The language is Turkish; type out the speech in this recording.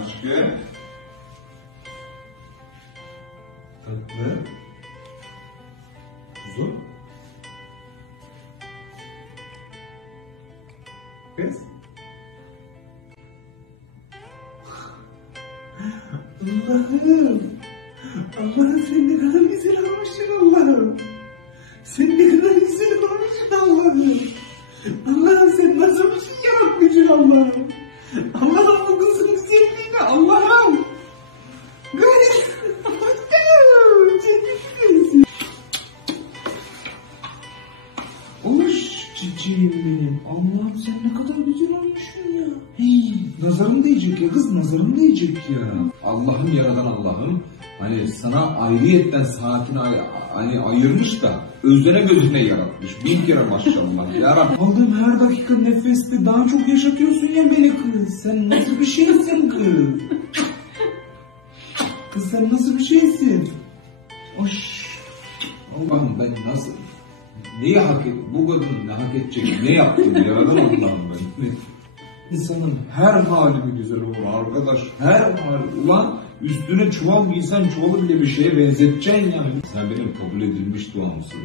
Aşkım. Tatlı. Kuzu. Kız. Allah'ım. Allah'ım sen ne kadar güzel olmuşsun Allah'ım. Sen ne kadar güzel olmuşsun Allah'ım. Allah'ım sen nasıl bir şey yaratmışsın Allah'ım. Allah'ım bu kızın güzelliğine Allah'ım. Böyle. Oş çiçeğim benim. Allah'ım sen ne kadar güzel olmuşsun ya. Hey, nazarım değecek ya kız, nazarım değecek ya. Allah'ım yaradan Allah'ım. Hani sana ayrıyetten saatini hani ayırmış da özlene gözüne yaratmış. Bin kere maşallah ya Rabbi. Aldığım her dakika nefeste daha çok yaşatıyorsun ya beni kız. Sen nasıl bir şeysin kız? Kız sen nasıl bir şeysin? Oş. Allah'ım ben nasıl? Neyi hak et? Bu kadın ne hak edecek? Ne yaptım? Yaradan Allah'ım ben. İnsanın her hali mi güzel olur arkadaş? Her hali. Ulan üstüne çuval giysen çuvalı bile bir şeye benzeteceksin yani. Sen benim kabul edilmiş duamsın.